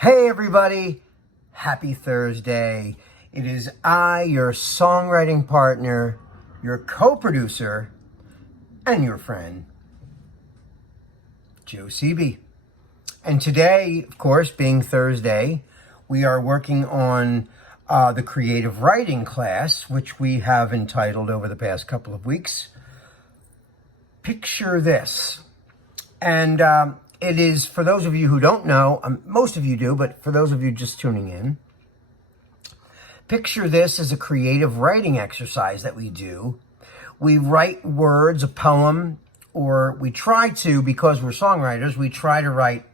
Hey everybody, happy Thursday. It is I, your songwriting partner, your co-producer, and your friend, Joe Seeby. And today, of course, being Thursday, we are working on the creative writing class, which we have entitled over the past couple of weeks, Picture This. And it is, for those of you who don't know, most of you do, but for those of you just tuning in, Picture This is a creative writing exercise that we do. We write words, a poem, or we try to, because we're songwriters, we try to write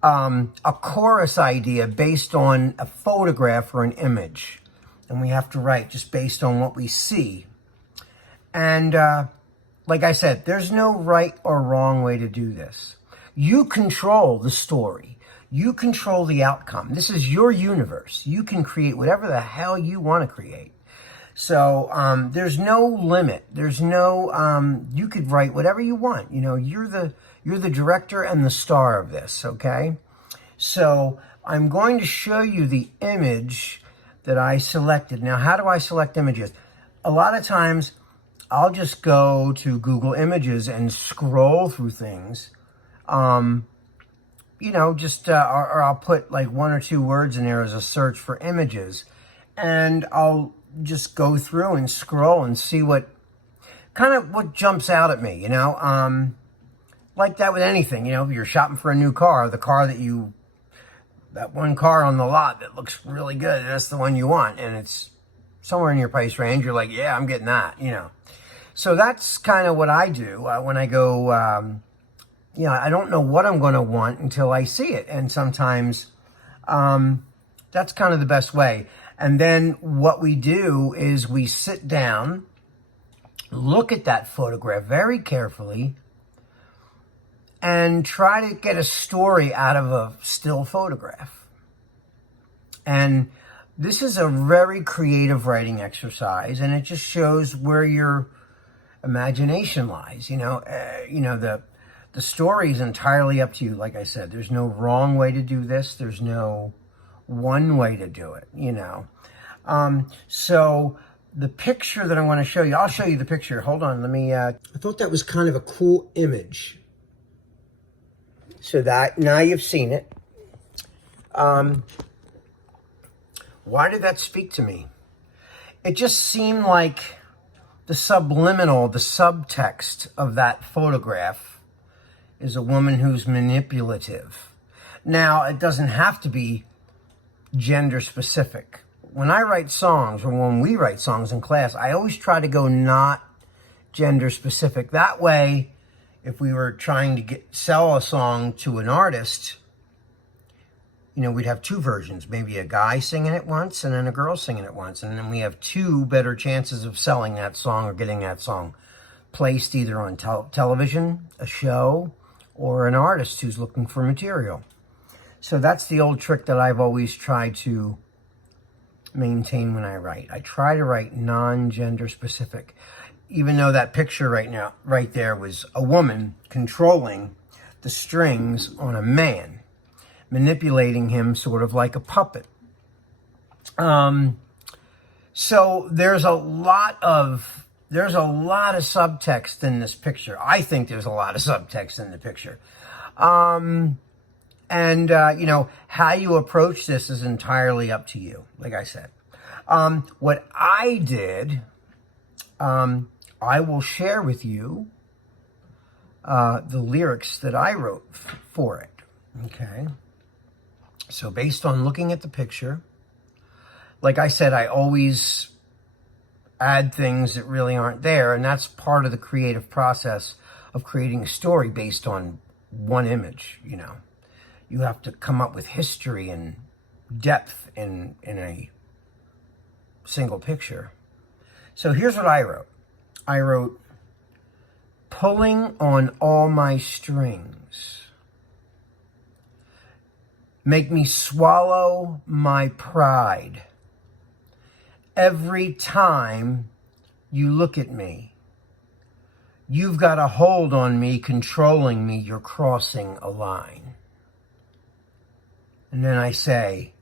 a chorus idea based on a photograph or an image. And we have to write just based on what we see. And like I said, there's no right or wrong way to do this. You control the story. You control the outcome. This is your universe. You can create whatever the hell you want to create. So there's no limit. There's no, you could write whatever you want. You know, you're the director and the star of this, okay? So I'm going to show you the image that I selected. Now, how do I select images? A lot of times I'll just go to Google Images and scroll through things. You know, just, or I'll put like one or two words in there as a search for images. And I'll just go through and scroll and see what jumps out at me, you know. Like that with anything, you know, if you're shopping for a new car, that one car on the lot that looks really good, that's the one you want. And it's somewhere in your price range. You're like, yeah, I'm getting that, you know. So that's kind of what I do when I go, you know, I don't know what I'm going to want until I see it. And sometimes that's kind of the best way. And then what we do is we sit down, look at that photograph very carefully, and try to get a story out of a still photograph. And this is a very creative writing exercise, and it just shows where your imagination lies. You know, the story is entirely up to you. Like I said, there's no wrong way to do this. There's no one way to do it, you know. So the picture that I want to show you, I'll show you the picture. Hold on, let me, I thought that was kind of a cool image. So that, now you've seen it. Why did that speak to me? It just seemed like the subliminal, the subtext of that photograph is a woman who's manipulative. Now, it doesn't have to be gender specific. When I write songs, or when we write songs in class, I always try to go not gender specific. That way, if we were trying to sell a song to an artist, you know, we'd have two versions, maybe a guy singing it once and then a girl singing it once. And then we have two better chances of selling that song or getting that song placed either on television, a show, or an artist who's looking for material. So that's the old trick that I've always tried to maintain when I write. I try to write non-gender specific. Even though that picture right there was a woman controlling the strings on a man, manipulating him sort of like a puppet. So there's a lot of subtext in this picture. I think there's a lot of subtext in the picture. You know, how you approach this is entirely up to you, like I said. What I did, I will share with you the lyrics that I wrote for it, okay? So based on looking at the picture, like I said, I always add things that really aren't there, and that's part of the creative process of creating a story based on one image, you know. You have to come up with history and depth in a single picture. So here's what I wrote. I wrote, pulling on all my strings. Make me swallow my pride. Every time you look at me, you've got a hold on me, controlling me. You're crossing a line. And then I say,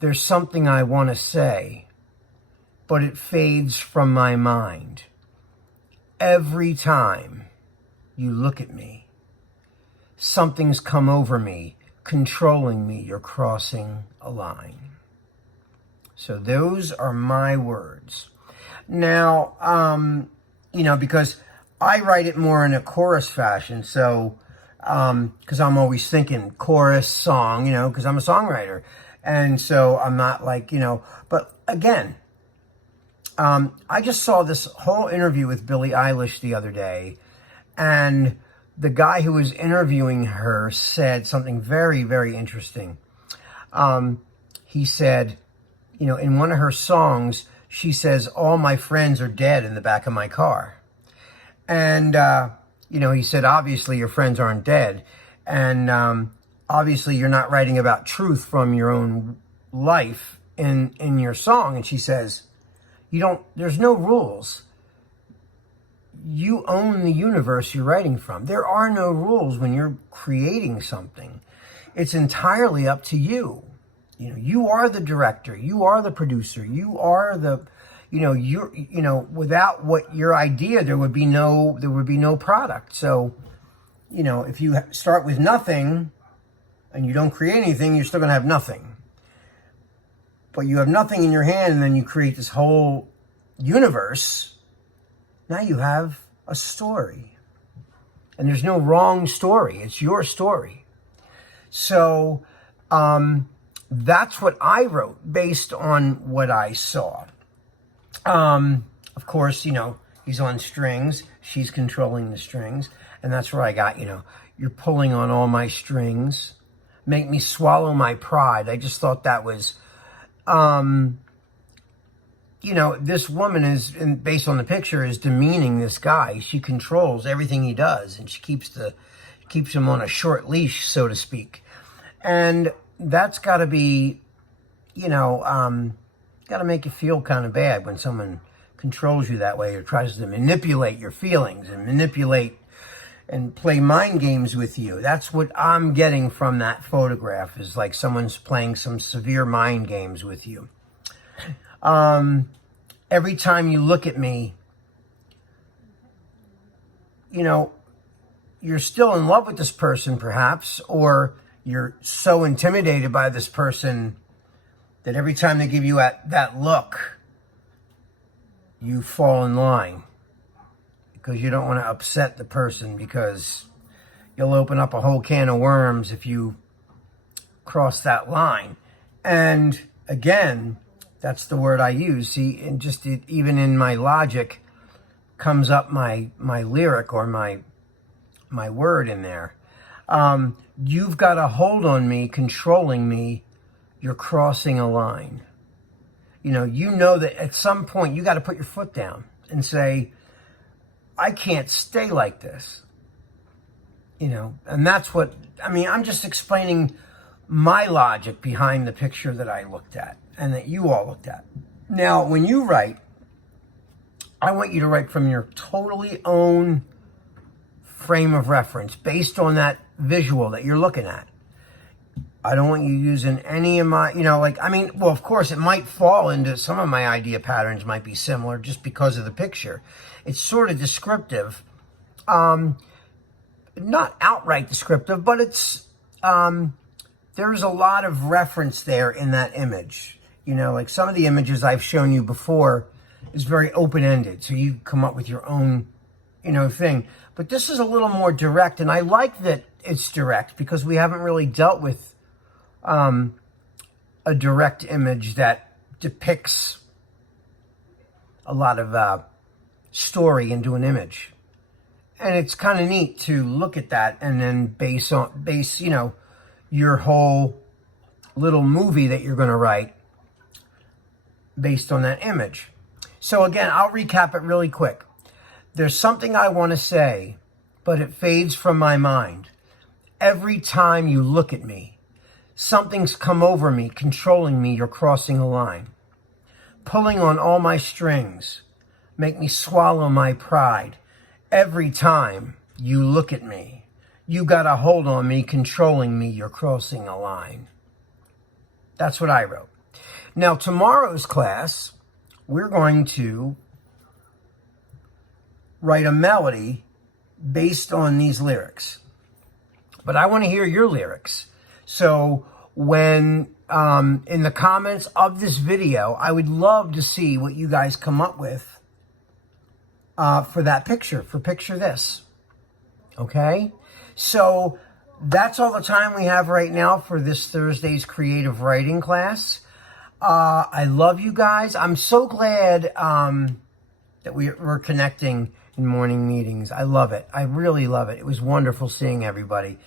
there's something I want to say, but it fades from my mind. Every time you look at me, something's come over me, controlling me. You're crossing a line. So those are my words. Now, because I write it more in a chorus fashion. So, because I'm always thinking chorus, song, because I'm a songwriter. And so I'm not like, but again, I just saw this whole interview with Billie Eilish the other day, and the guy who was interviewing her said something very, very interesting. He said, in one of her songs, she says, all my friends are dead in the back of my car. And, he said, obviously your friends aren't dead. And obviously you're not writing about truth from your own life in your song. And she says, there's no rules. You own the universe you're writing from. There are no rules when you're creating something. It's entirely up to you. You are the director. You are the producer. You are the, without your idea, there would be no product. So, if you start with nothing and you don't create anything, you're still going to have nothing. But you have nothing in your hand, and then you create this whole universe. Now you have a story. And there's no wrong story. It's your story. So that's what I wrote based on what I saw. Of course, he's on strings. She's controlling the strings. And that's where I got, you're pulling on all my strings. Make me swallow my pride. I just thought that was... this woman is, based on the picture, is demeaning this guy. She controls everything he does, and she keeps him on a short leash, so to speak. And that's got to be, got to make you feel kind of bad when someone controls you that way or tries to manipulate your feelings and manipulate and play mind games with you. That's what I'm getting from that photograph, is like someone's playing some severe mind games with you. Every time you look at me, you're still in love with this person, perhaps, or you're so intimidated by this person that every time they give you that look, you fall in line because you don't want to upset the person, because you'll open up a whole can of worms if you cross that line. And again, that's the word I use. See, and just even in my logic comes up my lyric or my word in there. You've got a hold on me, controlling me. You're crossing a line. That at some point you got to put your foot down and say, I can't stay like this. And that's what, I'm just explaining my logic behind the picture that I looked at and that you all looked at. Now, when you write, I want you to write from your totally own frame of reference based on that visual that you're looking at. I don't want you using any of my, of course, it might fall into, some of my idea patterns might be similar just because of the picture. It's sort of descriptive. Not outright descriptive, but it's, there's a lot of reference there in that image. Some of the images I've shown you before is very open-ended, so you come up with your own, thing. But this is a little more direct, and I like that it's direct because we haven't really dealt with a direct image that depicts a lot of story into an image. And it's kind of neat to look at that and then base your whole little movie that you're going to write based on that image. So again, I'll recap it really quick. There's something I want to say, but it fades from my mind. Every time you look at me, something's come over me, controlling me. You're crossing a line. Pulling on all my strings, make me swallow my pride. Every time you look at me, You got a hold on me, controlling me, you're crossing a line. That's what I wrote. Now, tomorrow's class, we're going to write a melody based on these lyrics. But I want to hear your lyrics. So when in the comments of this video, I would love to see what you guys come up with for that picture, for picture this. Okay? So that's all the time we have right now for this Thursday's creative writing class. I love you guys. I'm so glad that we're connecting in morning meetings. I love it. I really love it. It was wonderful seeing everybody.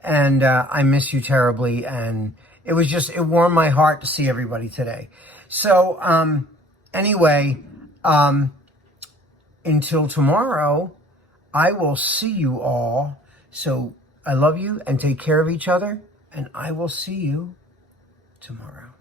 And I miss you terribly. And it warmed my heart to see everybody today. So anyway, until tomorrow, I will see you all. So I love you and take care of each other. And I will see you tomorrow.